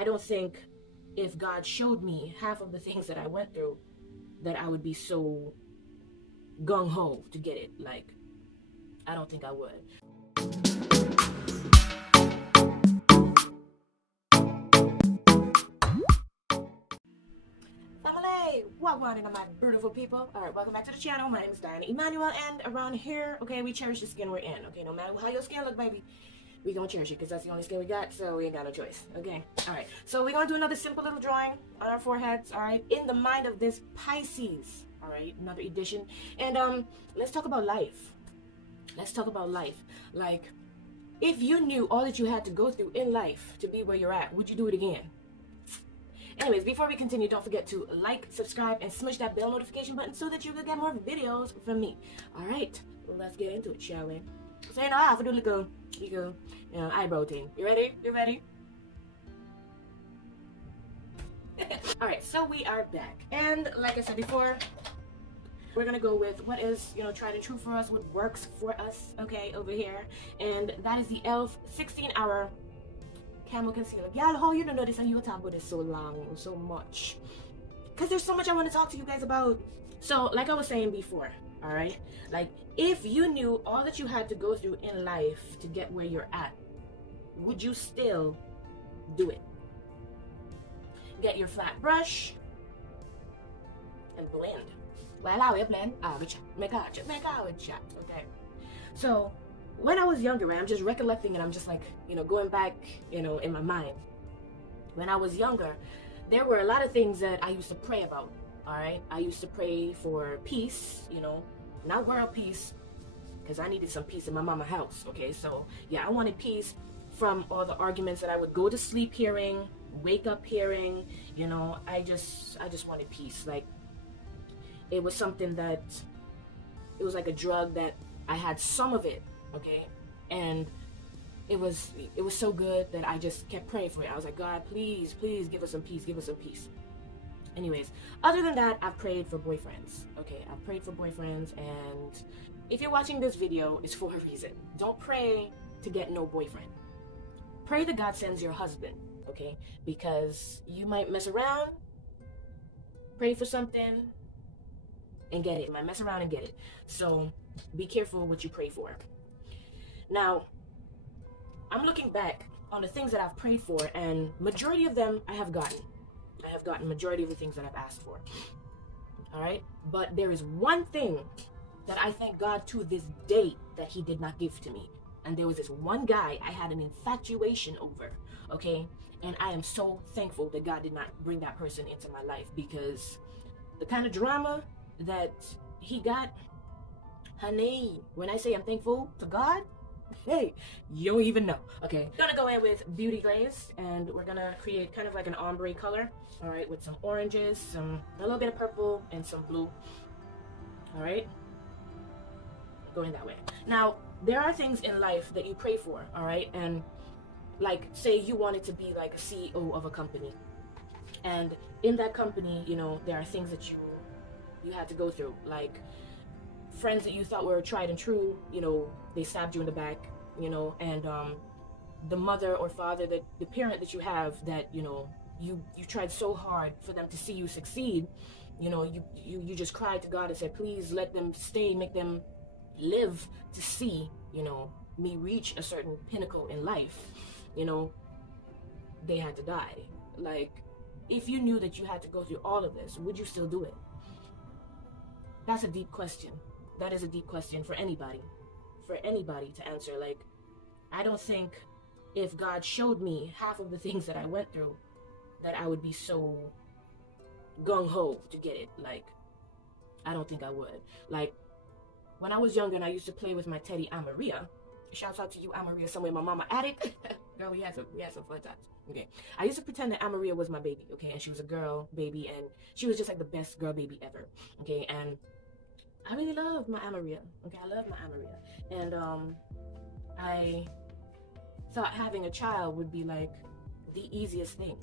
I don't think if God showed me half of the things that I went through, that I would be so gung-ho to get it. Like, I don't think I would. Famalaaay, what morning, my beautiful people. All right, welcome back to the channel. My name is Emanuel, and around here, okay, we cherish the skin we're in. Okay, no matter how your skin look, baby, we gonna cherish it because that's the only skin we got, so we ain't got no choice. Okay, all right, so we're gonna do another simple little drawing on our foreheads. All right, in the mind of this Pisces. All right, another edition. And let's talk about life. Let's talk about life. Like, if you knew all that you had to go through in life to be where you're at, would you do it again? Anyways, before we continue, don't forget to like, subscribe, and smush that bell notification button so that you can get more videos from me. All right, let's get into it, shall we? So, you know, I have to do a little, eyebrow thing. You ready? You ready? All right, so we are back. And like I said before, we're gonna go with what is, tried and true for us, what works for us, okay, over here. And that is the e.l.f. 16-hour Camo Concealer. Y'all, how you don't know this and you will talk about this so long, so much? Because there's so much I want to talk to you guys about. So, like I was saying before, all right? Like, if you knew all that you had to go through in life to get where you're at, would you still do it? Get your flat brush and blend. Well, I will blend. I will chat. Make our chat. Okay. So, when I was younger, I'm just recollecting and I'm just like, going back, in my mind. When I was younger, there were a lot of things that I used to pray about. All right. I used to pray for peace, not world peace, because I needed some peace in my mama's house. Okay. So, yeah, I wanted peace from all the arguments that I would go to sleep hearing, wake up hearing, I just wanted peace. Like, it was something that, it was like a drug that I had some of it, okay? And it was so good that I just kept praying for it. I was like, God, please, please give us some peace, give us some peace. Anyways, other than that, I've prayed for boyfriends, okay? I've prayed for boyfriends, and if you're watching this video, it's for a reason. Don't pray to get no boyfriend. Pray that God sends your husband, okay? Because you might mess around, pray for something, and get it. You might mess around and get it. So be careful what you pray for. Now, I'm looking back on the things that I've prayed for, and majority of them I have gotten. I have gotten majority of the things that I've asked for. All right? But there is one thing that I thank God to this day that he did not give to me. And there was this one guy I had an infatuation over, okay? And I am so thankful that God did not bring that person into my life, because the kind of drama that he got, honey, when I say I'm thankful to God, hey, you don't even know. Okay, I'm gonna go in with Beauty Glaze, and we're gonna create kind of like an ombre color, all right, with some oranges, a little bit of purple, and some blue. All right, going that way. Now, there are things in life that you pray for, all right, and like, say you wanted to be like a CEO of a company, and in that company, there are things that you had to go through, like friends that you thought were tried and true, they stabbed you in the back, and the mother or father, that the parent that you have, that you tried so hard for them to see you succeed, you just cried to God and said, please let them stay, make them live to see me reach a certain pinnacle in life. They had to die. Like, if you knew that you had to go through all of this, would you still do it? That's a deep question. That is a deep question for anybody to answer. Like, I don't think if God showed me half of the things that I went through, that I would be so gung-ho to get it. Like, I don't think I would. Like, when I was younger and I used to play with my teddy Amaria, shouts out to you, Amaria, somewhere my mama attic. Girl, we had some fun times. Okay, I used to pretend that Amaria was my baby, okay, and she was a girl baby, and she was just like the best girl baby ever, okay, and I really love my Amaria, okay, I love my Amaria, and I thought having a child would be like the easiest thing.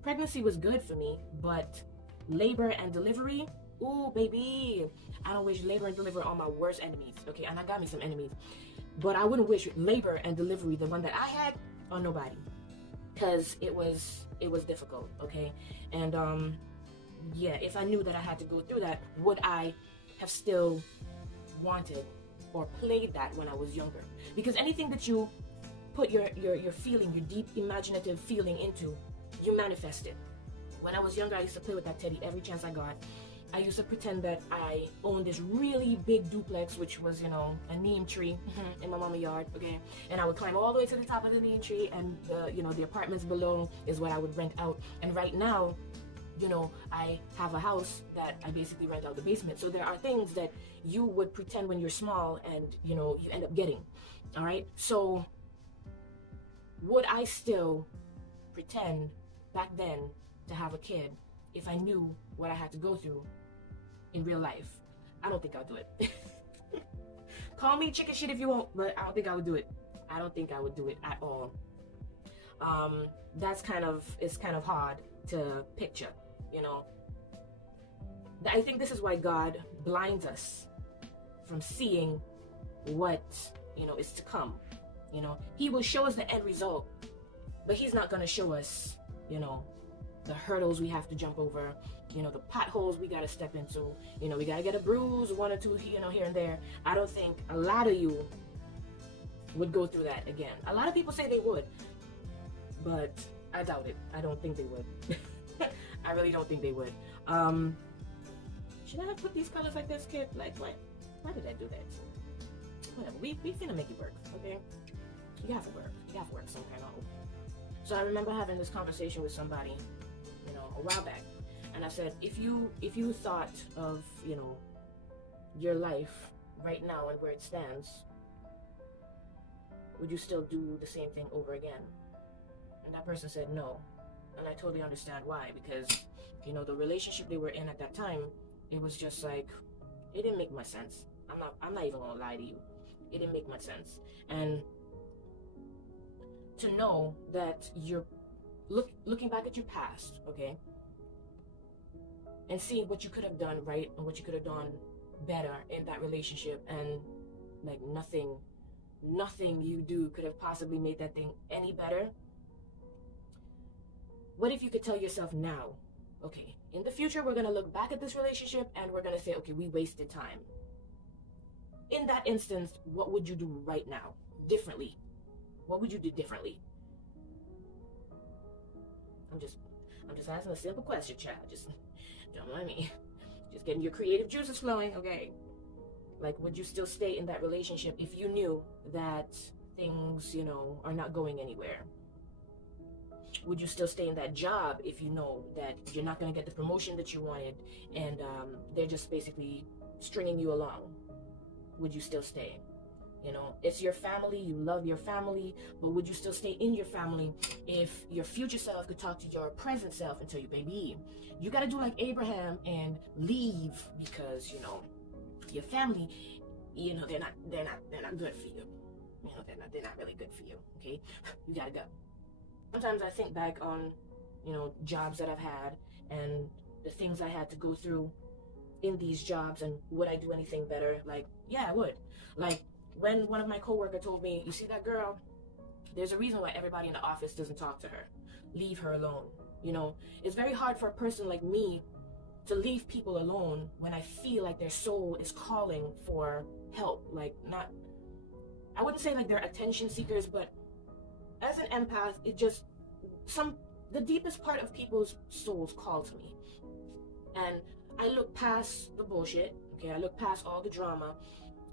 Pregnancy was good for me, but labor and delivery, ooh, baby, I don't wish labor and delivery on my worst enemies, okay, and I got me some enemies, but I wouldn't wish labor and delivery, the one that I had, on nobody. because it was difficult, okay? And yeah, if I knew that I had to go through that, would I have still wanted or played that when I was younger? Because anything that you put your feeling, your deep imaginative feeling into, you manifest it. When I was younger, I used to play with that teddy every chance I got. I used to pretend that I owned this really big duplex, which was, you know, a neem tree in my mama's yard, okay? And I would climb all the way to the top of the neem tree, and you know, the apartments below is what I would rent out. And right now, you know, I have a house that I basically rent out the basement. So there are things that you would pretend when you're small and, you know, you end up getting, all right? So would I still pretend back then to have a kid if I knew what I had to go through in real life? I don't think I'll do it. Call me chicken shit if you want, but I don't think I would do it. I don't think I would do it at all. It's kind of hard to picture, you know. I think this is why God blinds us from seeing what, you know, is to come. You know, he will show us the end result, but he's not going to show us, you know, the hurdles we have to jump over, you know, the potholes we got to step into. You know, we got to get a bruise, one or two, you know, here and there. I don't think a lot of you would go through that again. A lot of people say they would, but I doubt it. I don't think they would. I really don't think they would. Should I have put these colors like this, kid? Like, why did I do that? Whatever. We finna make it work, okay? You have to work. You have to work some kind of. So I remember having this conversation with somebody, you know, a while back, and I said, if you thought of, you know, your life right now and where it stands, would you still do the same thing over again? And that person said no. And I totally understand why, because, you know, the relationship they were in at that time, it was just like, it didn't make much sense. I'm not even gonna lie to you. It didn't make much sense. And to know that you're looking back at your past, okay, and seeing what you could have done right and what you could have done better in that relationship, and like nothing you do could have possibly made that thing any better. What if you could tell yourself now, okay, in the future, we're going to look back at this relationship and we're going to say, okay, we wasted time. In that instance, what would you do right now differently? What would you do differently? I'm just asking a simple question, child. Just don't mind me. Just getting your creative juices flowing, okay? Like, would you still stay in that relationship if you knew that things, you know, are not going anywhere? Would you still stay in that job if you know that you're not going to get the promotion that you wanted, and they're just basically stringing you along? Would you still stay? You know, it's your family, you love your family, but would you still stay in your family if your future self could talk to your present self and tell you, baby, you got to do like Abraham and leave, because, you know, your family, you know, they're not good for you. You know, they're not really good for you, okay? You got to go. Sometimes I think back on, you know, jobs that I've had and the things I had to go through in these jobs, and would I do anything better? Like, yeah, I would. Like, when one of my coworkers told me, you see that girl? There's a reason why everybody in the office doesn't talk to her. Leave her alone. You know, it's very hard for a person like me to leave people alone when I feel like their soul is calling for help. Like, not, I wouldn't say like they're attention seekers, but as an empath, it just, the deepest part of people's souls call to me. And I look past the bullshit, okay? I look past all the drama,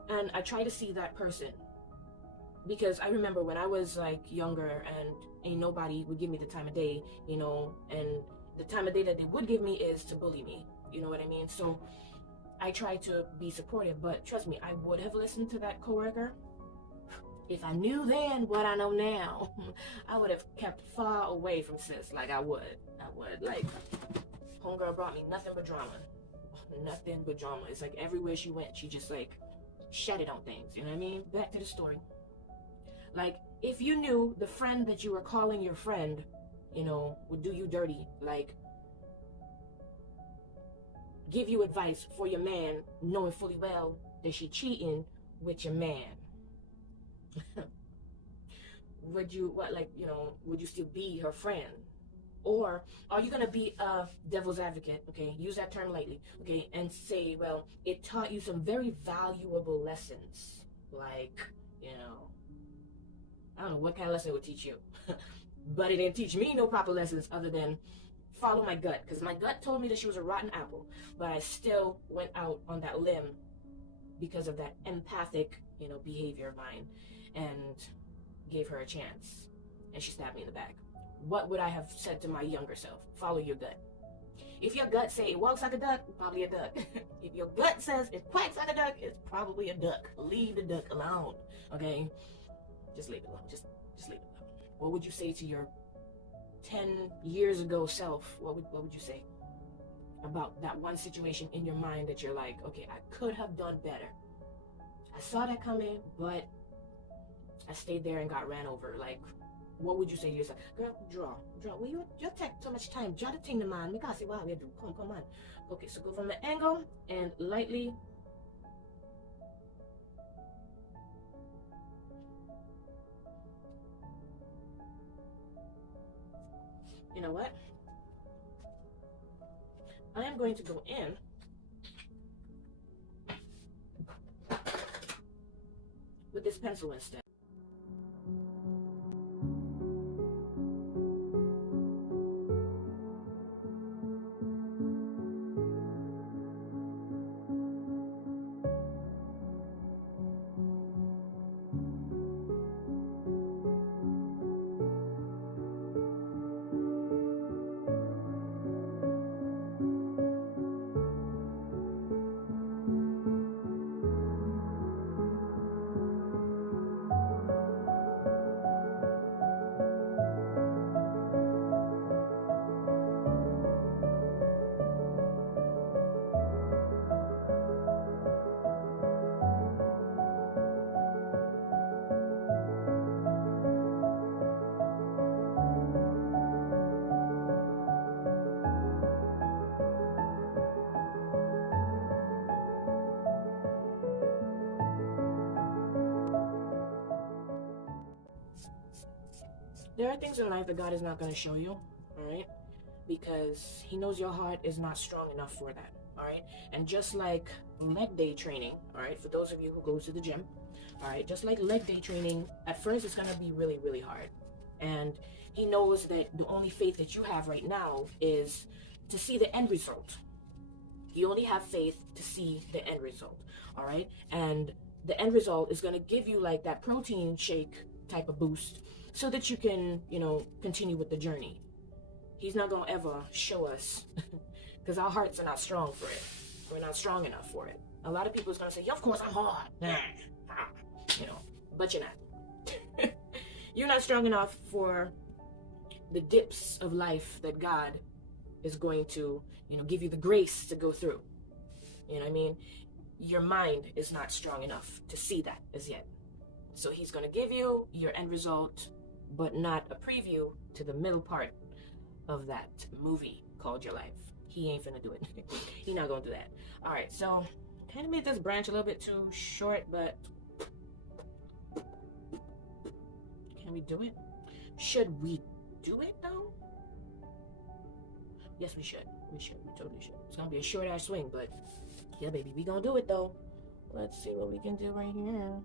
and I try to see that person. Because I remember when I was like younger and ain't nobody would give me the time of day, you know, and the time of day that they would give me is to bully me, you know what I mean? So I try to be supportive, but trust me, I would have listened to that coworker. If I knew then what I know now, I would have kept far away from sis. Like, I would. Like, homegirl brought me nothing but drama. Nothing but drama. It's like everywhere she went, she just like shed it on things. You know what I mean? Back to the story. Like, if you knew the friend that you were calling your friend, you know, would do you dirty, like, give you advice for your man, knowing fully well that she cheating with your man. would you, what, like, you know, would you still be her friend? Or are you gonna be a devil's advocate, okay, use that term lightly, okay, and say, well, it taught you some very valuable lessons, like, you know, I don't know what kind of lesson it would teach you, but it didn't teach me no proper lessons other than follow my gut, because my gut told me that she was a rotten apple, but I still went out on that limb because of that empathic, you know, behavior of mine, and gave her a chance, and she stabbed me in the back. What would I have said to my younger self? Follow your gut. If your gut say it walks like a duck, probably a duck. If your gut says it quacks like a duck, it's probably a duck. Leave the duck alone, okay? Just leave it alone. Just leave it alone. What would you say to your 10 years ago self? What would you say about that one situation in your mind that you're like, okay, I could have done better. I saw that coming, but I stayed there and got ran over. Like, what would you say to yourself? Girl, draw. Well, you take so much time. Draw the thing to man. Make us see what we do. Come on. Okay, so go from the angle and lightly. You know what? I am going to go in with this pencil instead. There are things in life that God is not going to show you, all right? Because he knows your heart is not strong enough for that, all right? And just like leg day training, all right, for those of you who go to the gym, all right, just like leg day training, at first it's going to be really, really hard. And he knows that the only faith that you have right now is to see the end result. You only have faith to see the end result, all right? And the end result is going to give you like that protein shake type of boost so that you can, you know, continue with the journey. He's not going to ever show us because our hearts are not strong for it. We're not strong enough for it. A lot of people is going to say, yeah, of course I'm hard. You know, but you're not. You're not strong enough for the dips of life that God is going to, you know, give you the grace to go through. You know what I mean? Your mind is not strong enough to see that as yet. So he's going to give you your end result, but not a preview to the middle part of that movie called your life. He ain't finna do it. He not gonna do that. All right, so kind of made this branch a little bit too short, but can we do it? Should we do it though? Yes, we should. We totally should. It's gonna be a short ass swing, but yeah, baby, we gonna do it though. Let's see what we can do right here.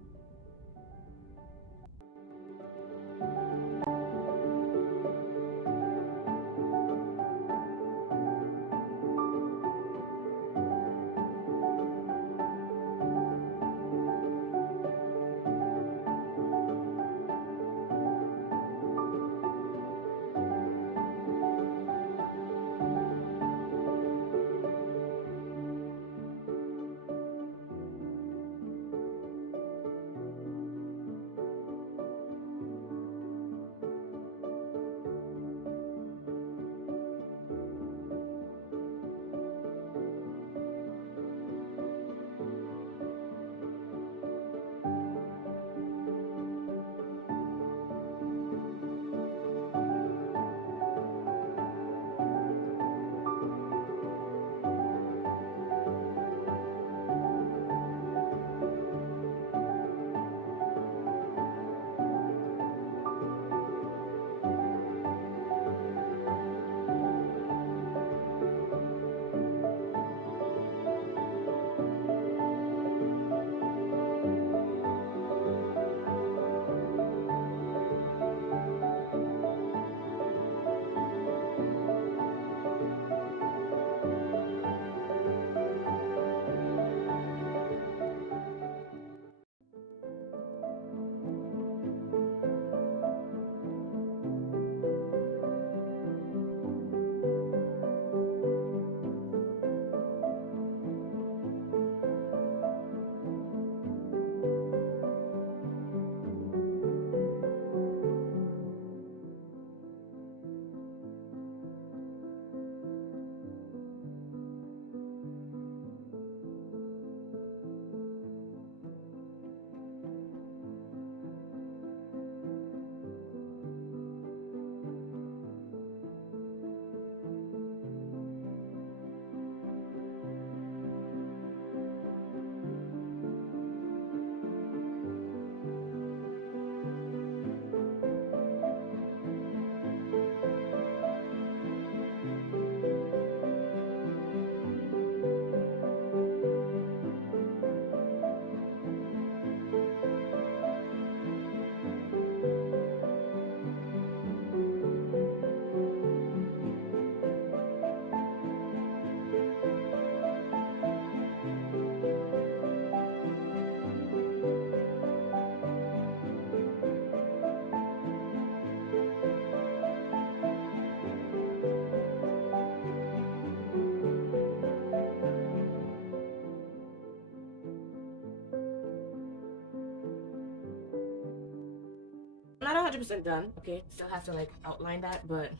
100% done. Okay, still have to like outline that, but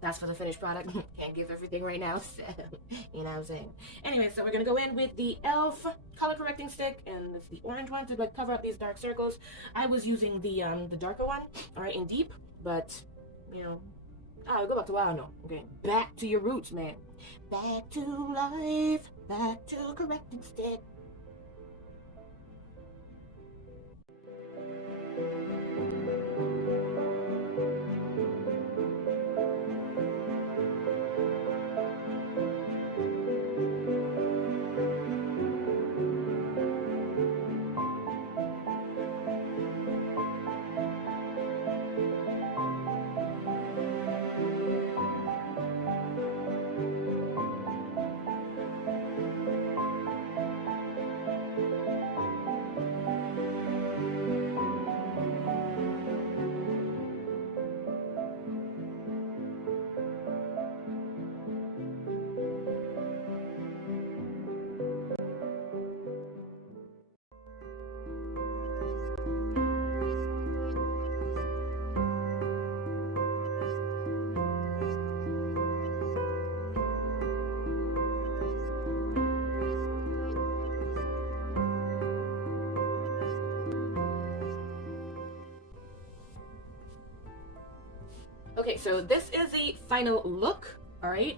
that's for the finished product. Can't give everything right now, so you know what I'm saying. Anyway, so we're gonna go in with the e.l.f. color correcting stick, and it's the orange one to like cover up these dark circles. I was using the darker one, all right, in deep, but you know, go back to what I know. Okay, back to your roots, man. Back to life. Back to correcting stick. Okay, so this is the final look, all right?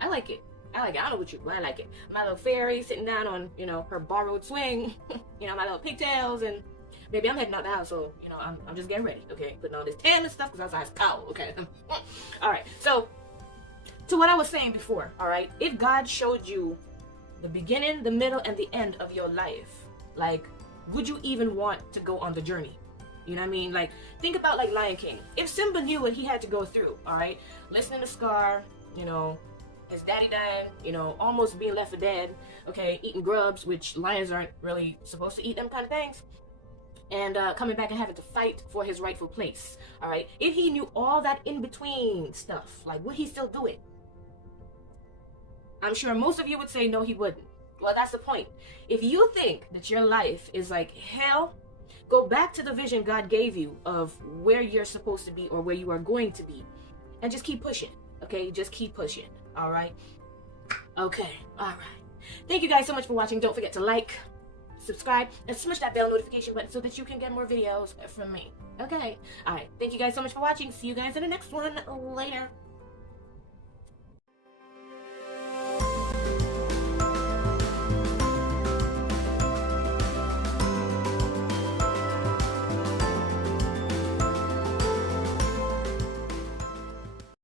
I like it. I like it. I don't know what you, but I like it. My little fairy sitting down on, you know, her borrowed swing, you know, my little pigtails, and baby, I'm heading out the house, so, you know, I'm just getting ready, okay? Putting on this tan and stuff, because outside it's cold, okay? All right, so, to what I was saying before, all right? If God showed you the beginning, the middle, and the end of your life, like, would you even want to go on the journey? You know what I mean? Like, think about like Lion King. If Simba knew what he had to go through, all right? Listening to Scar, you know, his daddy dying, you know, almost being left for dead, okay? Eating grubs, which lions aren't really supposed to eat them kind of things. And coming back and having to fight for his rightful place, all right? If he knew all that in-between stuff, like, would he still do it? I'm sure most of you would say no, he wouldn't. Well, that's the point. If you think that your life is like hell, go back to the vision God gave you of where you're supposed to be or where you are going to be. And just keep pushing, okay? Just keep pushing, all right? Okay, all right. Thank you guys so much for watching. Don't forget to like, subscribe, and smash that bell notification button so that you can get more videos from me, okay? All right, thank you guys so much for watching. See you guys in the next one. Later.